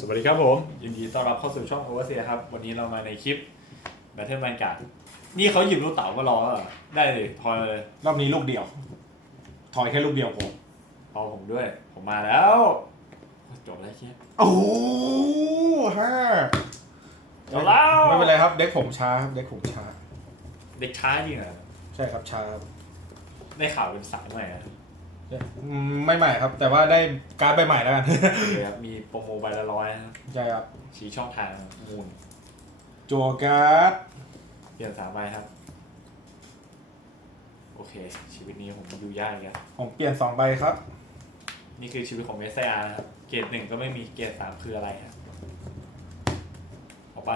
สวัสดีครับผมยินดีต้อนรับเข้าสู่ช่อง Overseer ครับ วันนี้เรามาในคลิป Battle Man การ์ดนี่เขาหยิบลูกเต๋ามารอแล้วเหรอได้เลยทอยมาเลย รอบนี้ลูกเดียว ถอยแค่ลูกเดียวผมพอผมด้วย ผมมาแล้วจบแล้วเชียโอ้โหห้าจบแล้วไม่เป็นไรครับ เด็กผมช้าครับเด็กผมช้า เด็กช้าจริงเหรอใช่ครับช้าครับได้ข่าวเป็นสายใหม่อะ อืมไม่ใหม่ครับ แต่ว่าได้การ์ดใบใหม่แล้วกัน เลยครับมีโปรโมใบละร้อยนะครับใช่ครับชี้ช่องทางมูลโจการ์ดเปลี่ยนสามใบครับ โอเค ชีวิตนี้ผมอยู่ยากอีกแล้วผมเปลี่ยนสองใบครับ นี่คือชีวิตของเมสซานะครับ เกรดหนึ่งก็ไม่มีเกรดสามคืออะไรครับออกไป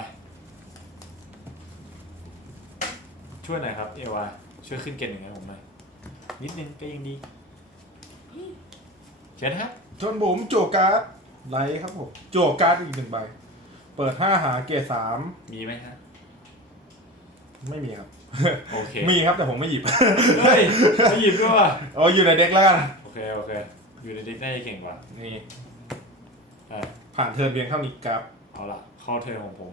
ช่วยหน่อยครับ เอวาช่วยขึ้นเกรดหนึ่งให้ผมหน่อยนิดนึงก็ยังดี เชิญนะครับชนบุ๋มโจการ์ดไลท์ครับผมโจการ์ดอีกหนึ่งใบ เปิดห้าหาเกรดสามมีไหมฮะไม่มีครับ โอเคมีครับแต่ผมไม่หยิบ เฮ้ยไม่หยิบด้วยว่ะเอาอยู่ในเด็กแล้วกันโอเคโอเค อยู่ในดิสน่าจะเก่งกว่านี่ใช่ผ่านเทิร์นเพียงเท่านี้ครับ เอาละเข้าเทิร์นของผม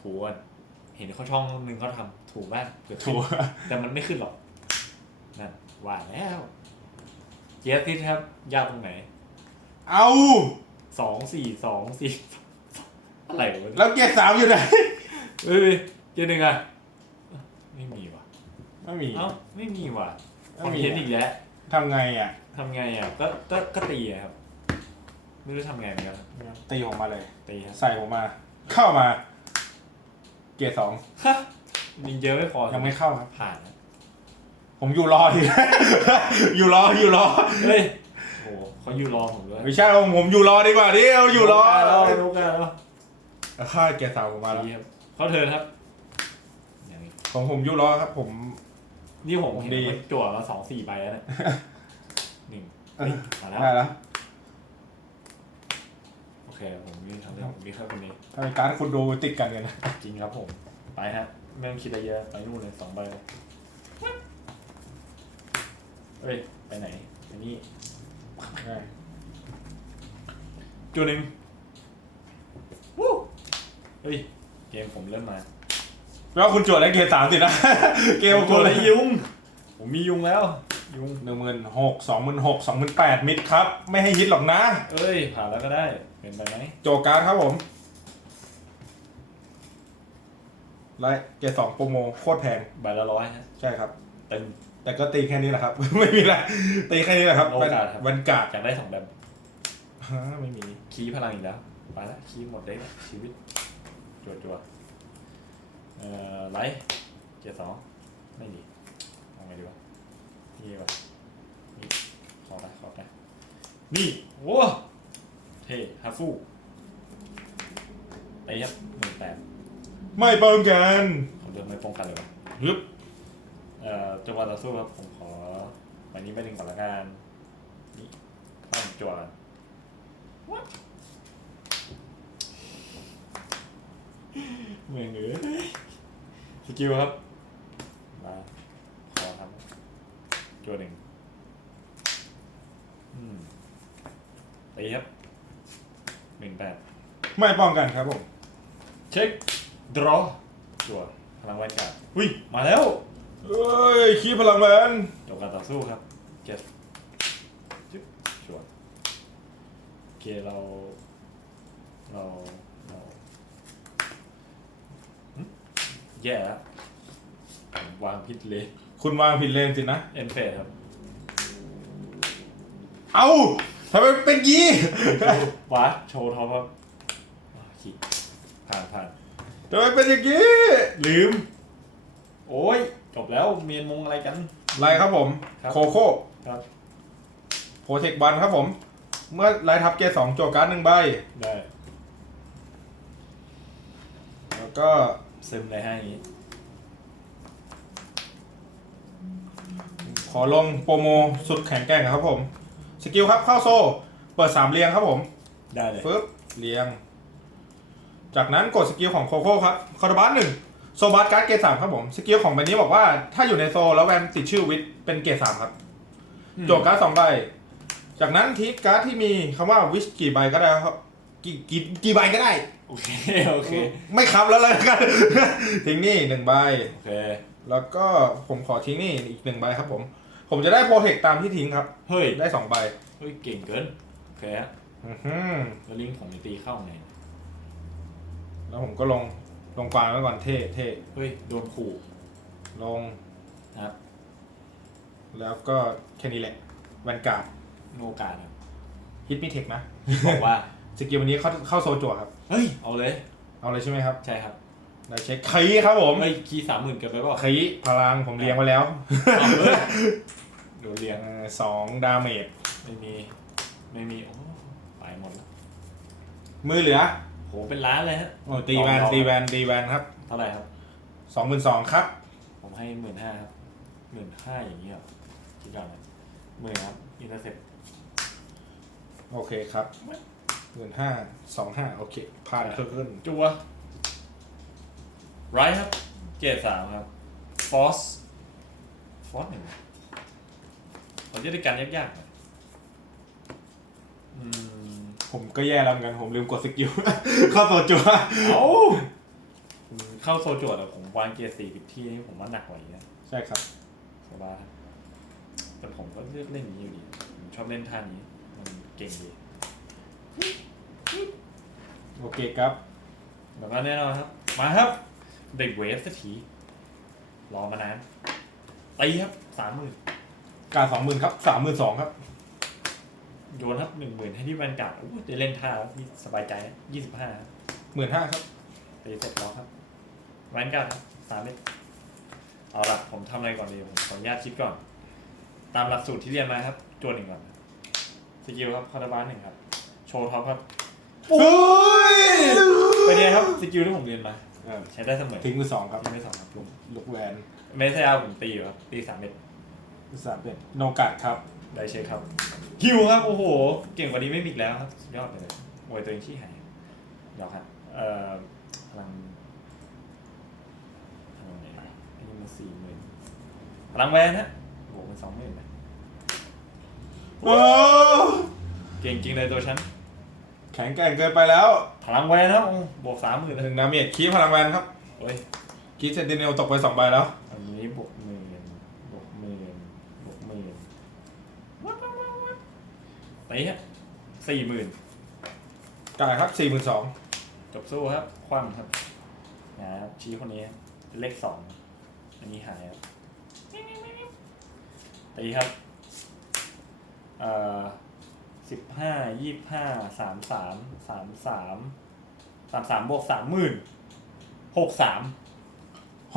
ถูกันเห็นเขาช่องนึงเขาทำถูบ้างเกิดขึ้นถูก แต่มันไม่ขึ้นหรอกนั่นว่าแล้ว เจสทิสครับ ยากตรงไหนเอาสองสี่สองสี่อะไรวะเนี่ยแล้วเกรดสามอยู่ไหน เอ้ยเจนหนึ่งอะไม่มีว่ะไม่มี เอ้าไม่มีว่ะคไม่อนมี เทนต์อีกแล้วทำไงอะทำไงอะก็ก็ก็ตีอะครับ ไม่รู้ทำไงเหมือนกันตีผมมาเลย ตีครับใส่ผมมา เข้ามา เกียร์สองฮะยิงเยอะไม่พอยังไม่เข้าครับผ่านนะ ผมอยู่รอที อยู่รออยู่รอเฮ้ยโอ้โหเขาอยู่รอผมด้วยไม่ใช่ผมผมอยู่รอดีกว่าดิเอาอยู่รอแล้วลูกกันแล้วค่าเกียร์สามผมมาแล้วดีครับเข้าเทิร์นครับอย่างนี้ผมผมอยู่รอครับ ผม นี่ผมเห็นดีมันจั่วมาสองสี่ใบแล้วเนี่ยหนึ่งเออมาแล้วได้แล้วโอเคผมมีทางเลือกผมมีแค่คนนี้ถ้าเป็นการดคุณดูติดกันกันนะจริงครับผม ไปฮะ ไม่ต้องคิดอะไรเยอะ ไปนู่นเลยสองใบเลย เฮ้ย ไปไหนไปนี่ได้จุดหนึ่งวู้เฮ้ย เกมผมเริ่มมา แล้วคุณจวดได้เกียร์สามสินะ เกมผคุตัวณอะไรยุง ผมมียุงแล้ว ยุงหนึ่งหมื่นหกสองหมื่นหกสองหมื่นแปดมิดครับ ไม่ให้ฮิตหรอกนะ เอ้ย ผ่านแล้วก็ได้ เป็นไปไหมโจการ์ดครับผมไลท์เกียร์สองโปรโมโคตรแพง ใบละร้อยฮะ ใช่ครับ เต็ม แต่ก็ตีแค่นี้แหละครับ ไม่มีอะไรตีแค่นี้แหละครับโอกาสครับ วันกาดอยากได้สองแบบฮะไม่มีคีย์พลังอีกแล้วไปละคีย์หมดได้ละชีวิตจวดจวดเอ่อไลท์เกียร์สองไม่ดีเอาไงดีวะนี่วะนี่ขอไปขอไปนี่โว้เท่ฮาฟูไปครับหนึ่งแปดไม่ป้องกันเขาเดินไม่ป้องกันเลยวะฮึบ เอ่อจังหวะต่อสู้ครับผมขอวันนี้ไปหนึ่งก่อนละกันนี่ข้ามจวด What เหมือนเออสกิลครับ มาขอครับจวดหนึ่งอืมตีครับหนึ่งแปดไม่ป้องกันครับผม เช็คดรอจวดพลังแวนการ์ดหุ้ย มาแล้ว เอ้ยคีพลังแมนจบการต่อสู้ครับเจ็ดจิ๊บชวนโอเคเรา เราเราหึแย่แล้วผมวางผิดเลยคุณวางผิดเลนสินะ เอ็นเฟสครับ เอาทำไมเป็นยี้วาร์ปโชว์ท็อปครับอ่าขีดผ่านผ่านทำไมเป็นอย่างนี้ลืม โอ้ย จบแล้วเมียนมงอะไรกันไรครับผม ครับโคโค่ครับ โปรเทคบันครับผม เมื่อไลท์ทับเกียร์สองโจการ์ดหนึ่งใบ ได้แล้วก็ซึมเลยให้อย่างนี้ขอลงโปรโมสุดแข็งแกร่งครับผม สกิลครับเข้าโซเปิดสามเรียงครับผม ได้เลยฟึบเรียง จากนั้นกดสกิลของโคโค่ครับคาร์บัสหนึ่ง โซบัสการ์ดเกรดสามครับผมสกิลของใบนี้บอกว่าถ้าอยู่ในโซแล้วแวนติดชื่อวิทย์เป็นเกรดสามครับโจทย์การ์ดสองใบ จากนั้นทิกการ์ดที่มีคำว่าวิชกี่ใบก็ได้ครับกี่กี่กี่ใบก็ได้ โอเค โอเค ไม่ครับแล้วแล้วกัน ทิ้งนี่หนึ่งใบ โอเค แล้วก็ผมขอทิ้งนี่อีกหนึ่งใบครับผม ผมจะได้โปรเทคตามที่ทิ้งครับ เฮ้ย ได้สองใบ เฮ้ย เก่งเกิน โอเคฮะอื้อหือแล้วลิงก์ผมจะตีเข้าไง แล้วผมก็ลง ลงกวางไว้ก่อนเท่เท่เฮ้ย โดนขู่ลง นะครับแล้วก็แค่นี้แหละแวนการ์ดโนกาสครับฮิตมีเทคนะบอกว่า สกิลวันนี้เข้าเข้าโซจั่วครับ เฮ้ย เอาเลย เอาเลยใช่ไหมครับใช่ครับได้เช็คคีครับผมเฮ้ยคีย์สามหมื่นเกินไปเปล่าคีพลังผมเรียงไว้แล้วเอาเลยโดนเรียง เอ่อสองดาเมจไม่มี ไม่มี โอ้ไปหมดแล้วมือเหลือโหเป็นล้านเลยฮะ โอ้ตีแวนลองๆตีแวนตีแวนครับเท่าไหร่ครับ สองหมื่นสองครับ ผมให้หมื่นห้าครับหมื่นห้าอย่างนี้ครับคิดก่อนนะหมื่นครับอินเตอร์เซ็ปโอเคครับหมื่นห้าสองห้าโอเคผ่านขึ้นจัวไรครับ เกรดสามครับฟอสฟอสหนึ่งเราจะได้การยากๆหน่อยอืม ผมก็แย่แล้วเหมือนกันผมลืมกดสกิล เข้าโซจั่วเอาผมเข้าโซโจทย์อะผมวางเกียร์สี่ผิดที่นี่ผมว่าหนักกว่าอย่างเงี้ยใช่ครับ สบายครับแต่ผมก็เลือกเล่นอย่างนี้อยู่ดีผมชอบเล่นท่านี้ มันเก่งดี โอเคครับ แล้วก็แน่นอนครับ มาครับ เด็กเวฟสักทีรอมานานตีครับสามหมื่นการสองหมื่นครับสามหมื่นสองครับ โยนครับหนึ่งหมื่นให้ที่แวนการ์ดอู้จะเล่นท่าแล้วนี่สบายใจยี่สิบห้าหมื่นห้าครับตีเสร็จแล้วครับแวนการ์ดครับสามเม็ดเอาละผมทำอะไรก่อนดีผมขออนุญาตคิดก่อน ตามหลักสูตรที่เรียนมาครับจวนหนึ่งก่อนสกิลครับคาราบานหนึ่งครับโชว์ท็อปครับโอ้ยเป็นไงครับสกิลที่ผมเรียนมาเออใช้ได้เสมอทิ้งมือสองครับที่ไม่สองครับลูกลูกแวน ไม่ใช่เอาผมตีอยู่ครับตีสามเม็ดสามเป็นโนกัดครับ ได้เช็คครับฮิวครับ โอ้โห เก่งกว่านี้ไม่มีอีกแล้วครับสุดยอดเลยโวยตัวเองที่หายเดี๋ยวครับเอ่อพลังพลังไหนอันนี้มันสี่หมื่นพลังแวนฮะโอ้โหมันสองหมื่นนะโอ้เก่งจริงเลยตัวฉัน แข็งแกร่งเกินไปแล้วพลังแวนครับโอ้บวกสามหมื่นหนึ่งดาเมจคีพลังแวนครับโอ้ยคีเซนติเนลตกไปสองใบแล้ว อันนี้บวกหมื่นบวกหมื่นบวกหมื่น ไปฮะสี่หมื่นกายครับสี่หมื่นสองจบสู้ครับ คว่ำครับนะครับชี้คนนี้เป็นเลขสองอันนี้หายครับตีครับเอ่อสิบห้ายี่ห้าสามสามสามสามสามสามบวกสามหมื่นหกสาม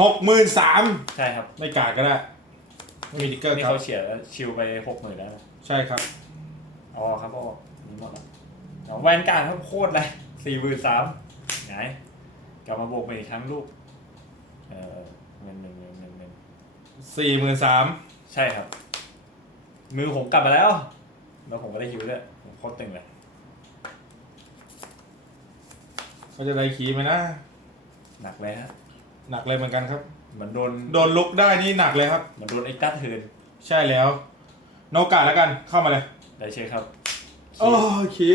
หกหมื่นสามใช่ครับ ไม่กาดก็ได้ ไม่มีติ๊กเกอร์นี่ครับ เขาเฉียดชิวไปหกหมื่นแล้วนะ ใช่ครับเอาออกครับเอาออกนี่หมดแล้วเอาแวนการ์ดครับโคตรเลยสี่หมื่นสามไงกลับมาบวกไปอีกครั้งลูก เออเงินหนึ่งเงินหนึ่งเงินสี่หมื่นสามใช่ครับ มือผมกลับมาแล้ว แล้วผมก็ได้ฮิวด้วยผมโคตรตึงเลยก็จะได้คีไหมนะ หนักเลยฮะหนักเลยเหมือนกันครับ เหมือนโดนโดนลุกได้นี่หนักเลยครับ เหมือนโดนไอ้ตัดเทิร์นใช่แล้ว โนกาดแล้วกันเข้ามาเลย ได้เช็คครับโอ้คี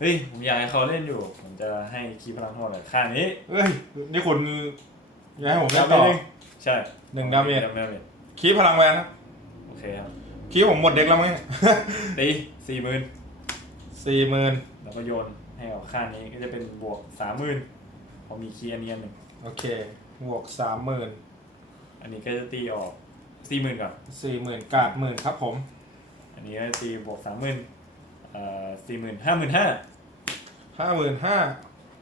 เฮ้ย ผมอยากให้เขาเล่นอยู่ ผมจะให้คีย์พลังโทษเลยค่านี้เอ้ย นี่คุณอยากให้ผมเล่นต่อ ใช่หนึ่งดาเมจ ดาเมจคีพลังแวนครับโอเคครับ คีผมหมดเด็กแล้วมั้งตีสี่หมื่นสี่หมื่นแล้วก็โยนให้เอาค่านี้ก็จะเป็นบวกสามหมื่นพอมีคีย์อันนี้อันหนึ่งโอเคบวกสามหมื่นอันนี้ก็จะตีออกสี่หมื่นก่อนสี่หมื่นกาดหมื่นครับผม อันนี้ก็ตีบวกสามหมื่นเอ่อสี่หมื่นห้าหมื่นห้าห้าหมื่นห้า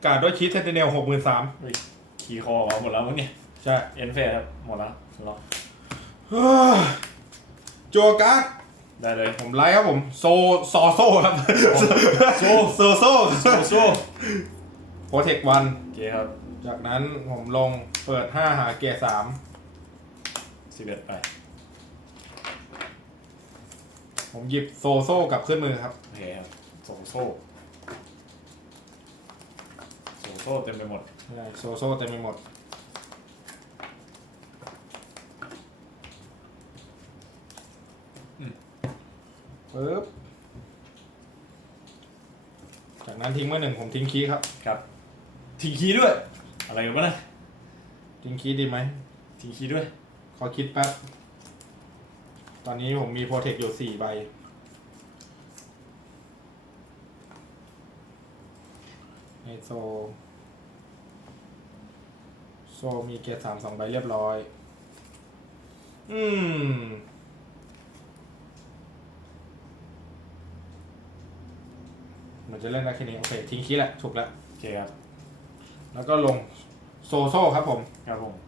กาดด้วยคีเซนติเนลหกหมื่นสามคีย์คอออกมาหมดแล้วมั้งเนี่ยใช่เอ็นเฟสครับหมดแล้วล็อกโจการ์ดได้เลย ผมไลค์ครับผมโซซอโซ่ครับโซโซโซ่โซโซ่โปรเทควัน โอเคครับ จากนั้นผมลงเปิดห้าหาเกียร์สามสิบเอ็ดไป ผมหยิบโซโซ่กลับขึ้นมือครับ โอเคครับโซโซ่โซโซ่เต็มไปหมดใช่โซโซ่เต็มไปหมด ปึ๊บ จากนั้นทิ้งมือหนึ่งผมทิ้งคีย์ครับ ครับทิ้งคีย์ด้วย อะไรกันวะนะทิ้งคีย์ดีไหมทิ้งคีย์ด้วย ขอคิดแป๊บ ตอนนี้ผมมีโปรเทคอยู่สี่ใบ ในโซ โซมีเกรดสามสองใบเรียบร้อย อืมเหมือนจะเล่นได้แค่นี้ โอเค ทิ้งคีย์แหละ ถูกแล้ว โอเคครับ แล้วก็ลงโซโซ่ครับผม ครับผม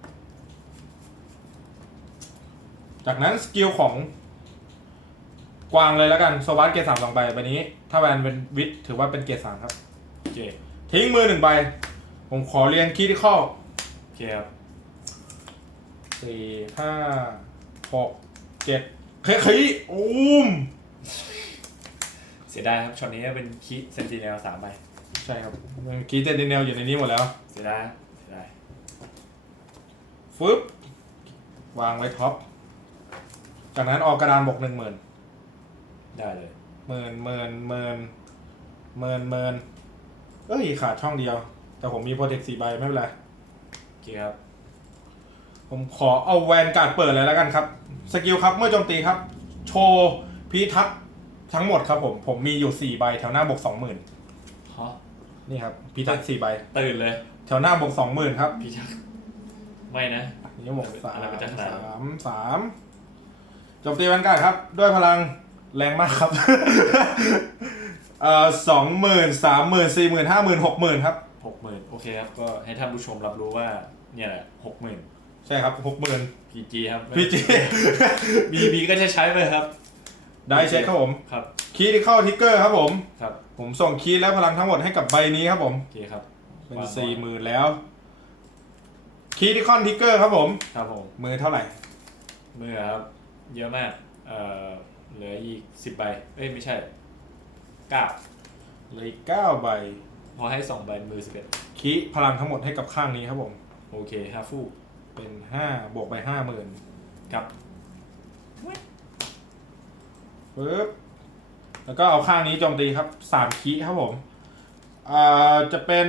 จากนั้นสกิลของกวางเลยแล้วกันสวัสดเกรดสามสองใบใบนี้ ถ้าแวนเป็นวิทถือว่าเป็นเกรดสามครับโอเคทิ้งมือหนึ่งใบ ผมขอเรียนคีย์ที่ข้อโอเคครับสี่ห้าหกเจ็ดเคยอุ้มเสียดายครับช็อตนี้เป็นคีย์เซนติเนลสามใบใช่ครับคีย์เจนดิเนลอยู่ในนี้หมดแล้ว เสียดายครับเสียดายฟึบวางไว้ท็อป จากนั้นออกกระดานบวกหนึ่งหมื่นได้เลยหมื่นหมื่นหมื่นหมื่นหมื่นเอ้ยขาดช่องเดียว แต่ผมมีโปรเทคสี่ใบไม่เป็นไรโอเคครับ ผมขอเอาแวนการ์ดเปิดเลยแล้วกันครับ สกิลครับเมื่อโจมตีครับ โชว์พิทักษ์ทั้งหมดครับผม ผมมีอยู่สี่ใบแถวหน้าบวกสองหมื่นฮะนี่ครับพิทักษ์สี่ใบ ตื่นเลย แถวหน้าบวกสองหมื่นครับพี่ชัก ไม่นะ นี่บวกสาอะไรมมันจะขนาดนั้นสามสามโจมตีแวนการ์ดครับ ด้วยพลังแรงมากครับ เอ่อสองหมื่นสามหมื่นสี่หมื่นห้าหมื่นหกหมื่นครับ หกหมื่นโอเคครับ ก็ให้ท่านผู้ชมรับรู้ว่าเนี่ยแหละหกหมื่นใช่ครับหกหมื่นพีจีครับพีจีบีบีก็จะใช้ไปครับ ได้เช็คครับผม ครับ คีย์ที่เข้าทิกเกอร์ครับผม ครับ ผมส่งคีย์และพลังทั้งหมดให้กับใบนี้ครับผม โอเคครับ เป็นวางสี่หมื่นแล้ว คีย์ที่คอนทิกเกอร์ครับผม ครับผม มือเท่าไหร่ มือครับ เยอะมากเอ่อเหลืออีกสิบใบ เอ้ยไม่ใช่เก้าเหลยเก้าใบพอให้สองใบมือสิบเอ็ดคีย์พลังทั้งหมดให้กับข้างนี้ครับผม โอเคฮาฟูเป็นห้าบวกไปห้าหมื่นครับปึ๊บแล้วก็เอาข้างนี้โจมตีครับสามคีย์ครับผมอ่าจะเป็น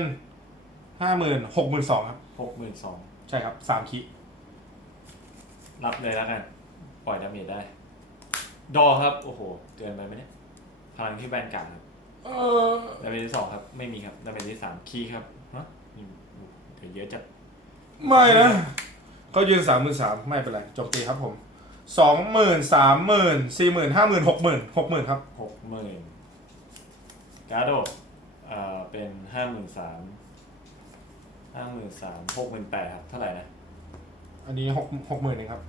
ห้าหมื่นหกหมื่นสองครับ หกหมื่นสองใช่ครับสามคีย์รับเลยแล้วกัน ปล่อยดาเมจได้ ดอครับ โอ้โห เกินไปไหมเนี่ยพลังที่แบนการ์ดครับเออดาเมจที่สองครับ ไม่มีครับดาเมจที่สามคีย์ครับฮะนี่เดี๋ยวเยอะจัดไม่นะก็ยืนสามหมื่นสามไม่เป็นไรโจมตีครับผมสองหมื่นสามหมื่นสี่หมื่นห้าหมื่นหกหมื่นหกหมื่นครับหกหมื่นการ์โดเอ่อเป็นห้าหมื่นสามห้าหมื่นสามหกหมื่นแปดครับ เท่าไหร่นะ อันนี้หกหกหมื่นเองครับ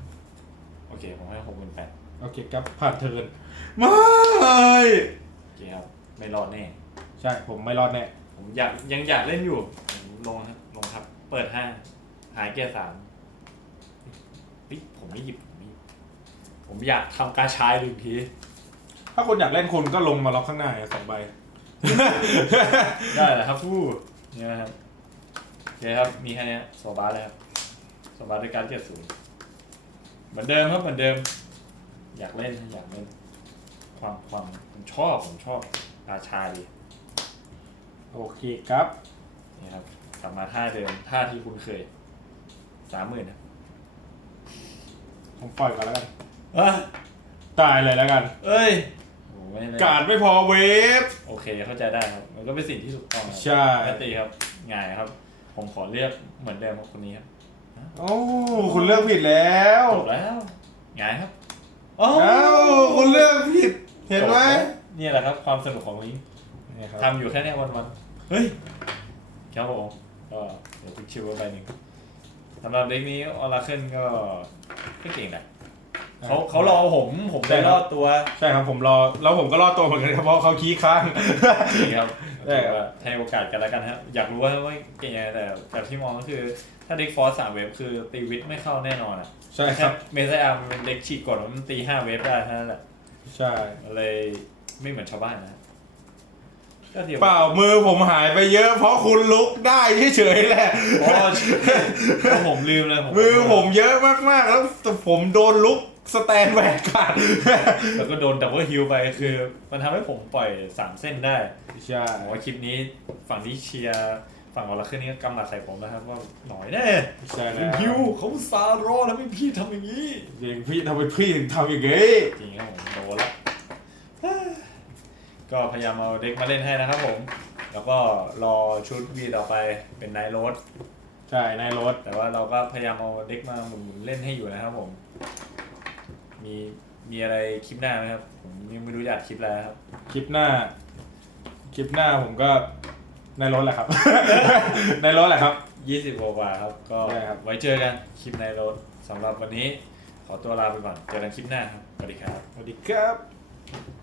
โอเค ผมให้หกหมื่นแปดโอเคครับผ่านเทิร์นไม่โอเคครับ ไม่รอดแน่ ใช่ผมไม่รอดแน่ผมอยากยังอยากเล่นอยู่ผมลงครับลงครับ เปิดห้าหายเกียร์สามเฮ้ยผมไม่หยิบผมไม่หยิบผมอยากทำการชายหนึ่งที ถ้าคุณอยากเล่นคุณก็ลงมาล็อกข้างหน้าสองใบ ได้แหละครับผู้เนี่ยนะครับโอเคครับ มีแค่เนี้ยโซบาร์เลยครับโซบาร์ด้วยการเกียร์ศูนย์ เหมือนเดิมครับเหมือนเดิม อยากเล่นอยากเล่นความความผมชอบผมชอบราชาดีโอเคครับ นี่ครับ กลับมาท่าเดิมท่าที่คุณเคยสามหมื่นนะผมปล่อยก่อนแล้วกันอะตายเลยแล้วกัน เอ้ยโอ้ไม่ไม่การดไม่พอเวฟ โอเคเข้าใจได้ครับ มันก็เป็นสิ่งที่ถูกต้องครับใช่ ปกติครับง่ายครับ ผมขอเลือกเหมือนเดิมกับคนนี้ครับ โอ้คุณเลือกผิดแล้วจบแล้วง่ายครับโอ้เอ้าคุณเลือกผิด เห็นไหมจบแล้วนี่แหละครับความสนุกของลิงนี่ครับทำอยู่แค่เนี้ยวันวันๆเฮ้ยครับผมก็เดี๋ยวติ๊กชิวไว้ใบหนึ่งสำหรับเด็กนี้ออราเคิลก็ก็เก่งนะเขาเขารอผมผมไปรอดตัวใช่ครับผมรอแล้วผมก็รอดตัวเหมือนกันครับเพราะเขาขี้ค้าง จริงครับ ได้ครับถือว่าให้โอกาสกันแล้วกันครับอยากรู้ว่าว่าเก่งยังไงแต่จากที่มองก็คือถ้าเด็กฟอร์สสามเวฟคือตีวิทไม่เข้าแน่นอนอะใช่ครับเมซ่าอาร์มนเป็นเด็กฉีกกดแล้วมันตีห้าเวฟได้เท่านั้นแหละใช่มันเลยไม่เหมือนชาวบ้านนะก็เดี๋ยวเปล่ามือผมหายไปเยอะเพราะคุณลุกได้เฉยๆแหละอ๋อใช่เพราะผมลืมเลยมือผมเยอะมากๆ แล้วผมโดนลุก สแตนแหวกขาดแล้วก็โดนดับเบิลฮิลไปคือ มันทำให้ผมปล่อยสามเส้นได้ใช่ผมว่าคลิปนี้ฝั่งที่เชียร์ฝั่งวอลเลย์นี่ก็กำหมัดใส่ผมนะครับว่าหน่อยแน่ใช่แล้เป็นวฮิวเขาซารอแล้วไม่พี่ทำอย่างนี้จริงพี่ทำไมพี่ถึงทำอย่างงี้จริงครับผมโดนละก็พยายามเอาเด็กมาเล่นให้นะครับผม แล้วก็รอชุดวีต่อไปเป็นไนท์โรดใช่ในรถแต่ว่าเราก็พยายามเอาเด็กมาหมุนๆเล่นให้อยู่นะครับผม มีมีอะไรคลิปหน้าไหมครับ ผมยังไม่รู้จะอัดคลิปอะไรครับ คลิปหน้า คลิปหน้าผมก็ในรถแหละครับ ในรถแหละครับ20กว่าๆครับ ก็ได้ครับ ไว้เจอกันคลิปในรถสำหรับวันนี้ ขอตัวลาไปก่อน เจอกันคลิปหน้าครับ สวัสดีครับ สวัสดีครับ